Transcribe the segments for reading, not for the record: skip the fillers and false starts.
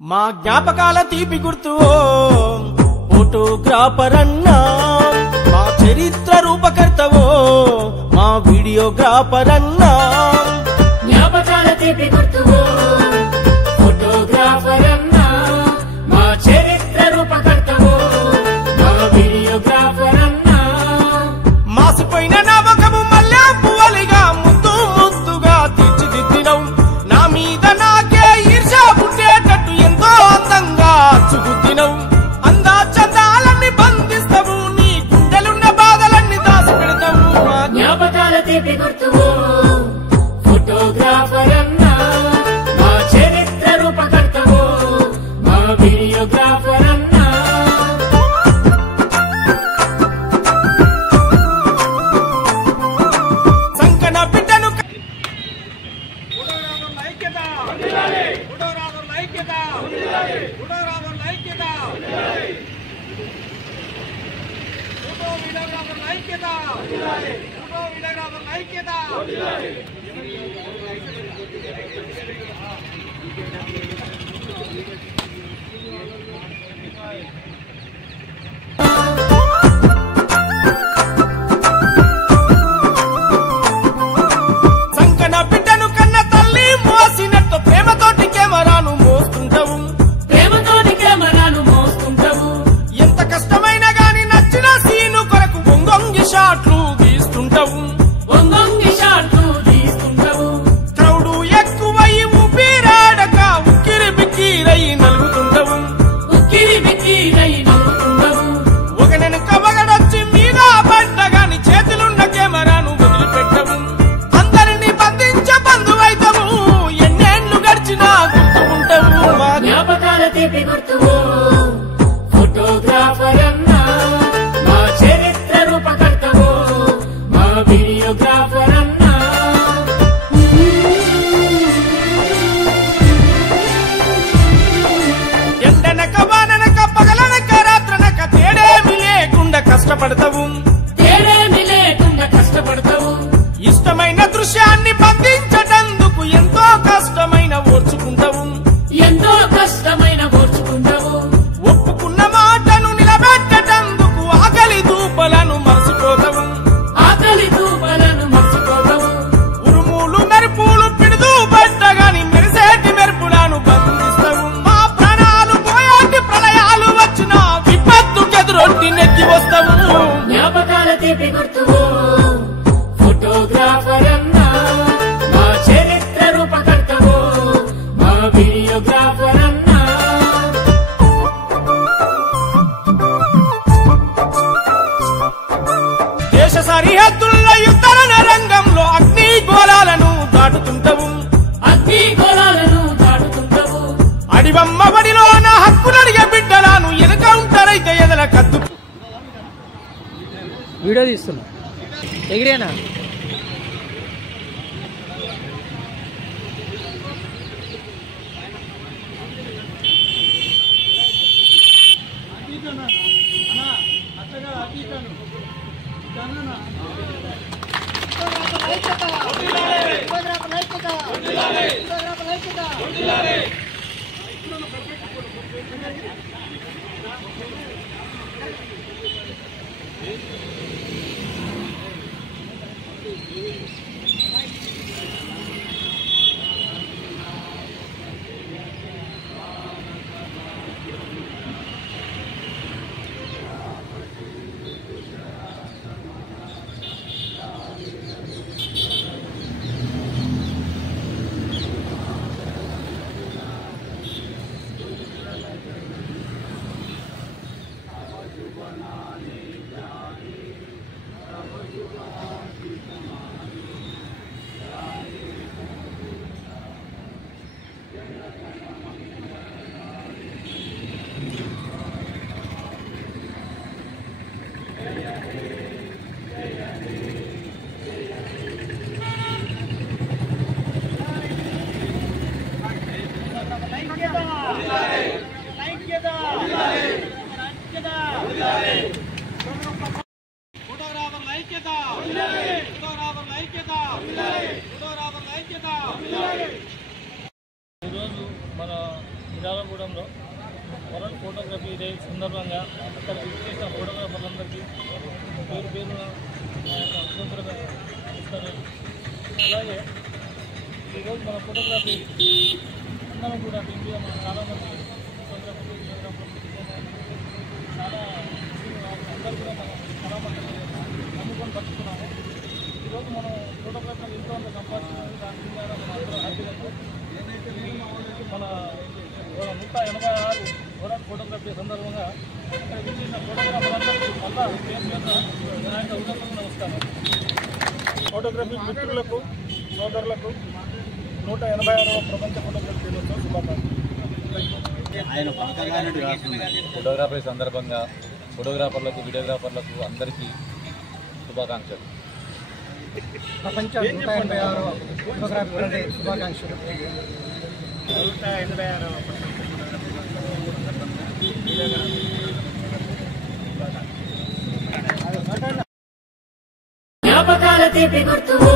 మా జ్ఞాపకాల తీపి గుర్తు ఫోటోగ్రాఫర్ అన్నా, మా చరిత్ర రూపకర్తవో మా వీడియోగ్రాఫర్ అన్నా. జ్ఞాపకాల తీపి గుర్తు ఫోటోగ్రాఫర్ అన్నా, మా చరిత్ర రూపకర్తవో మా వీడియోగ్రాఫర్ అన్నా. మాసిపోయిన నవకము మళ్ళా పువ్వలిగా ముద్దు ముద్దుగా తీర్చిదిద్దినవు. నా మీద నాకే ఈర్ష పుట్టేటట్టు ఎంతో అందంగా అచ్చుగుద్దినవు. అందా చందాలన్నీ బంధిస్తావు, నీ గుండెలున్న బాధలన్నీ దాచి పెడతావు. జ్ఞాపకాల తీపి గుర్తు ఫోటోగ్రాఫర్ అన్నా, మా చరిత్ర రూపకర్తవో మా వీడియోగ్రాఫర్ అన్నా. సంకన బిడ్డను సంకన బిడ్డను కన్న తల్లి మోసినట్టు ప్రేమతోటి కెమెరాను మోస్తుంటావు. ప్రేమతోటి కెమెరాను మోస్తుంటావు. ఎంత కష్టమైనా గాని నచ్చిన సీను కొరకు ఒంగొంగి షాట్లు తీస్తుంటావు. ఒంగొంగి షాట్లు తీస్తుంటావు. క్రౌడు ఎక్కువై ఊపిరాడక ఉక్కిరి బిక్కిరై నలుగుతుంటావు. ఉక్కిరి బిక్కిరై నవ్వుతుంటావు. ఒకనెనుక ఒకడొచ్చి మీద పడ్డగాని చేతులున్న కెమెరాను వదిలిపెట్టవు. అందరినీ బంధించే బంధువైతవు, ఎన్నేళ్లు గడిచినా గుర్తు ఉంటావు. జ్ఞాపకాల తీపి గుర్తు ఫోటోగ్రాఫర్ అన్నా, మా చరిత్ర రూపకర్తవో మా వీడియోగ్రాఫర్ అన్నా. ఎండనక వాననక పగలనక రాత్రనక తేడేమి లేకుండా కష్టపడతావు. తేడేమి లేకుండా కష్టపడతావు. ఇష్టమైన దృశ్యాన్ని బంధించటందుకు ఎంతో కష్టమైన ఓర్చుకుంటావు. ఎంతో కష్టమైన ఓర్చుకుంటావు. ఒప్పుకున్న మాటను నిలబెట్టటందుకు ఆకలి దూపలను మర్చిపోతావు. ఆకలి దూపలను మర్చిపోతావు. ఉరుములు మెరుపులు పిడుదు పట్టగాని మెరిసేటి మెరుపులను బంధిస్తావు. మా ప్రాణాలు పోయాటి ప్రళయాలు వచ్చిన విపత్తుకెదురొడ్డి నెక్కి వస్తావు. జ్ఞాపకాల తీపి గుర్తు ఫోటోగ్రాఫర్ అన్నా, మా చరిత్ర రూపకర్తవో మా వీడియోగ్రాఫర్ అన్నా. దేశ సరిహద్దుల్లో యుద్ధరణ రంగంలో అగ్ని గోళాలను దాటుతుంటావు. అగ్ని గోళాలను దాటుతుంటావు. అడివమ్మ బడిలో నా హక్కులడిగే బిడ్డలను ఎన్కౌంటర్ అయితే ఎదల కద్దు. వీడియో తీస్తున్నా ఎగిరేనా నగరంలో వరల్డ్ ఫోటోగ్రఫీ డే సందర్భంగా అక్కడ విచ్చేసిన ఫోటోగ్రాఫర్లందరికీ పేరు పేరున ఇస్తారు. అలాగే ఈరోజు మన ఫోటోగ్రఫీ అందరం కూడా ఇండియా మన చాలామంది ఫోటోగ్రఫీ చాలా అందరూ కూడా మనం చాలామంది నమ్ముకొని బతుకుతున్నాము. ఈరోజు మనం ఫోటోగ్రఫీ ఎంతో అంత సంపాదించినది దాని ద్వారా మనం అందరూ హ్యాపీగా మన 186 వరల్డ్ ఫోటోగ్రఫీ సందర్భంగా ఇక్కడ విచ్చేసిన ఫోటోగ్రాఫర్లందరికీ మళ్ళా పేరు నమస్కారం. ఫోటోగ్రఫీ మిత్రులకు సోదరులకు 186వ ప్రపంచ ఫోటోగ్రఫీ దినోత్సవ శుభాకాంక్షలు. ఫోటోగ్రఫీ సందర్భంగా ఫోటోగ్రాఫర్లకు వీడియోగ్రాఫర్లకు అందరికీ శుభాకాంక్షలు. ప్రపంచ 186వ ఫోటోగ్రఫీ డే శుభాకాంక్షలు. 186వ జ్ఞాపకాల తీపి గుర్తువు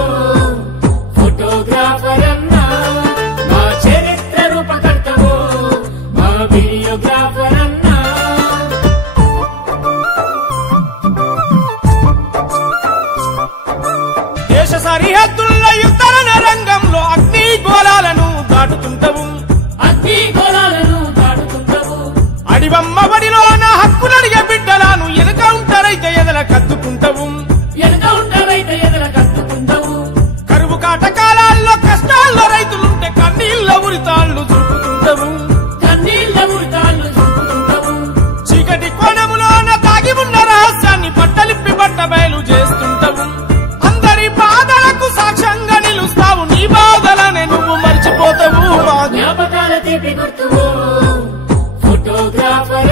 ఫోటోగ్రాఫర్ అన్నా మా చరిత్ర రూపకర్తవు మా వీడియోగ్రాఫర్ అన్నా. దేశ సరిహద్దుల్లో యుద్ధరణ రంగంలో అగ్ని గోళాలను దాటుతుంటవు అడివమ్మ వడిలోన హక్కులడిగే బిడ్డలను ఎన్కౌంటర్ అయితే ఎదల కత్తుకుంటవు కరువు కాటకాలాల్లో కష్టాల్లో రైతులుంటే కన్నీళ్ళ ఉరితాళ్లు చూపుతుంటవు చీకటి కోణములోన దాగి ఉన్న రహస్యాన్ని బట్టలిప్పి బట్ట బయలు చేస్తుంటవు. అందరి బాధలకు సాక్ష్యంగా నిలుస్తావు, నీ బాధలనే నువ్వు మర్చిపోతావు. జ్ఞాపకాల తీపి గుర్తువు ఫోటోగ్రాఫర్